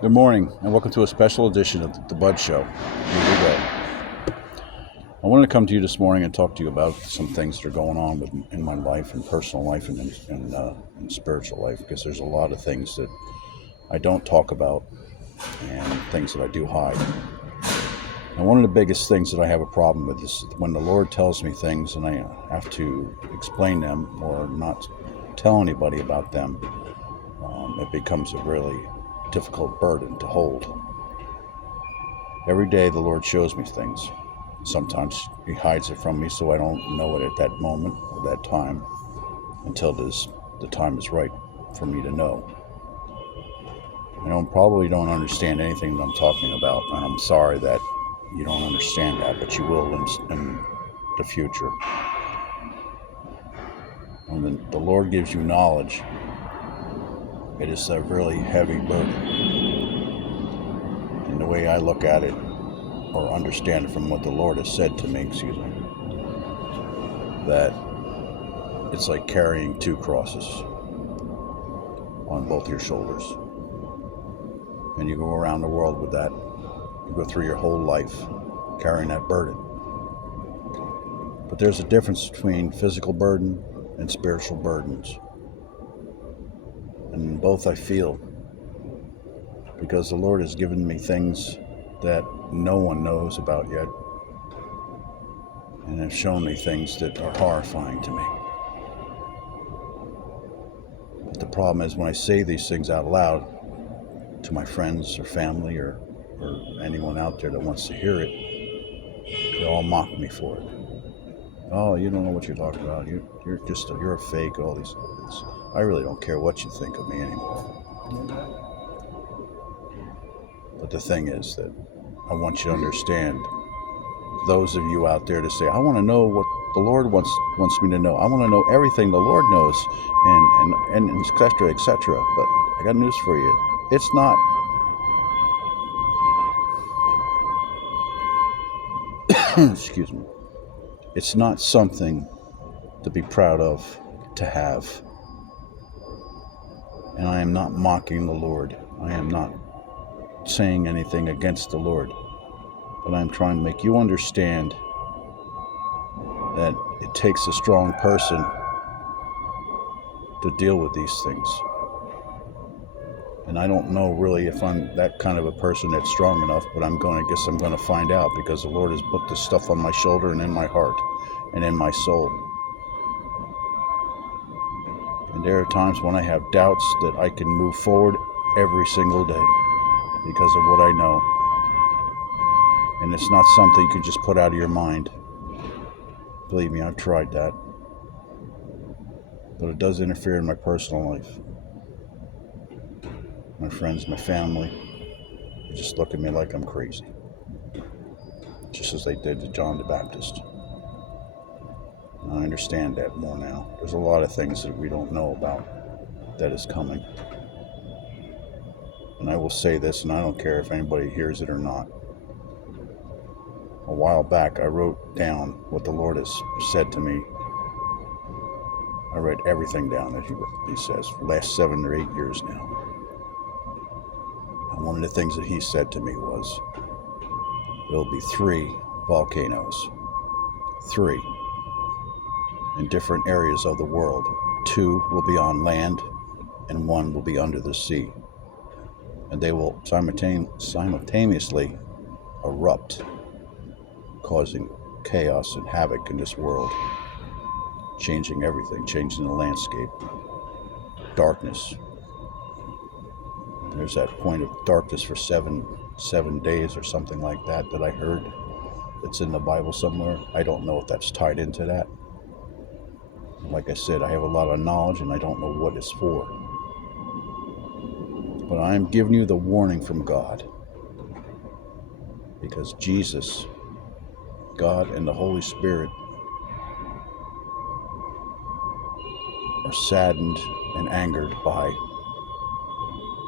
Good morning, and welcome to a special edition of the Bud Show. Here we go. I wanted to come to you this morning and talk to you about some things that are going on in my life, and personal life, and spiritual life, because there's a lot of things that I don't talk about and things that I do hide. And one of the biggest things that I have a problem with is when the Lord tells me things and I have to explain them or not tell anybody about them. It becomes a really difficult burden to hold. Every day the Lord shows me things. Sometimes He hides it from me so I don't know it at that moment or that time until the time is right for me to know. I probably don't understand anything that I'm talking about, and I'm sorry that you don't understand that, but you will in the future. When the Lord gives you knowledge, it is a really heavy burden. And the way I look at it, or understand it from what the Lord has said to me, that it's like carrying two crosses on both your shoulders. And you go around the world with that. You go through your whole life carrying that burden. But there's a difference between physical burden and spiritual burdens. And both I feel, because the Lord has given me things that no one knows about yet, and have shown me things that are horrifying to me. But the problem is when I say these things out loud to my friends or family or anyone out there that wants to hear it, they all mock me for it. Oh, you don't know what you're talking about. You're a fake. All these things. I really don't care what you think of me anymore. But the thing is that I want you to understand, those of you out there to say, I want to know what the Lord wants me to know. I want to know everything the Lord knows, and et cetera, et cetera. But I got news for you. It's not. Excuse me. It's not something to be proud of, to have. And I am not mocking the Lord. I am not saying anything against the Lord. But I'm trying to make you understand that it takes a strong person to deal with these things. And I don't know really if I'm that kind of a person that's strong enough, but I'm going to find out, because the Lord has put this stuff on my shoulder and in my heart and in my soul. And there are times when I have doubts that I can move forward every single day because of what I know. And it's not something you can just put out of your mind. Believe me, I've tried that. But it does interfere in my personal life. My friends, my family, they just look at me like I'm crazy. Just as they did to John the Baptist. And I understand that more now. There's a lot of things that we don't know about that is coming. And I will say this, and I don't care if anybody hears it or not. A while back, I wrote down what the Lord has said to me. I write everything down that He says for the last 7 or 8 years now. And one of the things that He said to me was, there will be 3 volcanoes. 3 in different areas of the world. 2 will be on land, and 1 will be under the sea. And they will simultaneously erupt, causing chaos and havoc in this world, changing everything, changing the landscape, darkness. There's that point of darkness for seven days or something like that I heard. It's in the Bible somewhere. I don't know if that's tied into that. Like I said, I have a lot of knowledge and I don't know what it's for. But I am giving you the warning from God. Because Jesus, God, and the Holy Spirit are saddened and angered by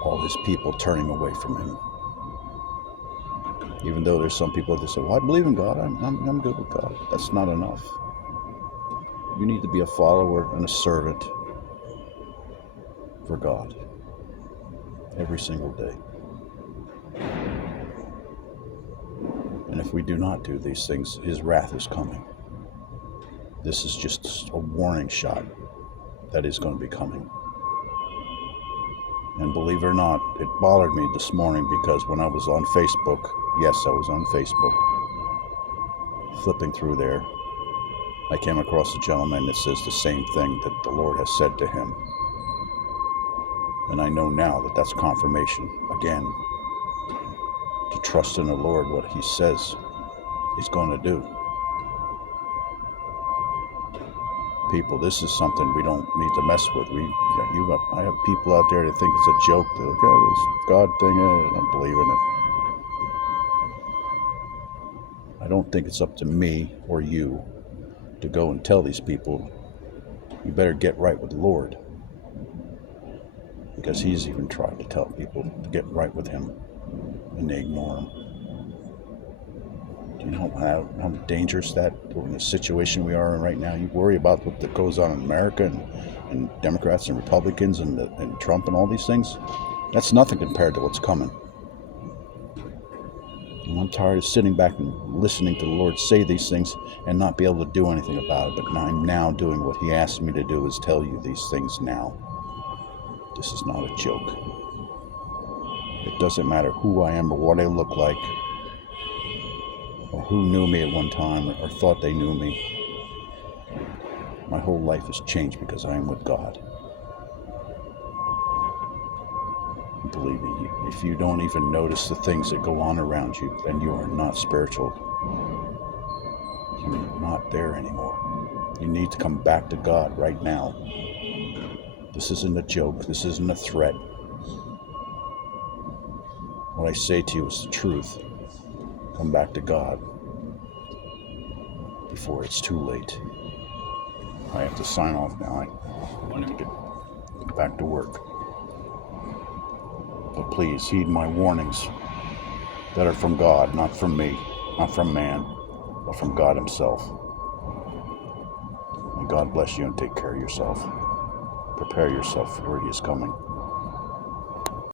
all His people turning away from Him. Even though there's some people that say, well, I believe in God, I'm good with God. That's not enough. You need to be a follower and a servant for God every single day. if we do not do these things, his wrath is coming. This is just a warning shot that is going to be coming. And believe it or not, it bothered me this morning because when I was on Facebook, yes, I was on Facebook, flipping through there, I came across a gentleman that says the same thing that the Lord has said to him. And I know now that that's confirmation, again, to trust in the Lord, what he says he's going to do. People, this is something we don't need to mess with. I have people out there that think it's a joke. They're like, oh, this God thing, I don't believe in it. I don't think it's up to me or you to go and tell these people, you better get right with the Lord. Because he's even tried to tell people to get right with him, and they ignore him. Do you know how dangerous that, in the situation we are in right now? You worry about what goes on in America and Democrats and Republicans and Trump and all these things. That's nothing compared to what's coming. And I'm tired of sitting back and listening to the Lord say these things and not be able to do anything about it. But I'm now doing what he asked me to do, is tell you these things now. This is not a joke. It doesn't matter who I am or what I look like, or who knew me at one time or thought they knew me. My whole life has changed because I am with God. Believe me, if you don't even notice the things that go on around you, then you are not spiritual. You're not there anymore. You need to come back to God right now. This isn't a joke. This isn't a threat. What I say to you is the truth. Come back to God before it's too late. I have to sign off now. I want to get back to work. But please heed my warnings that are from God, not from me, not from man, but from God himself. And God bless you and take care of yourself. Prepare yourself for where he is coming.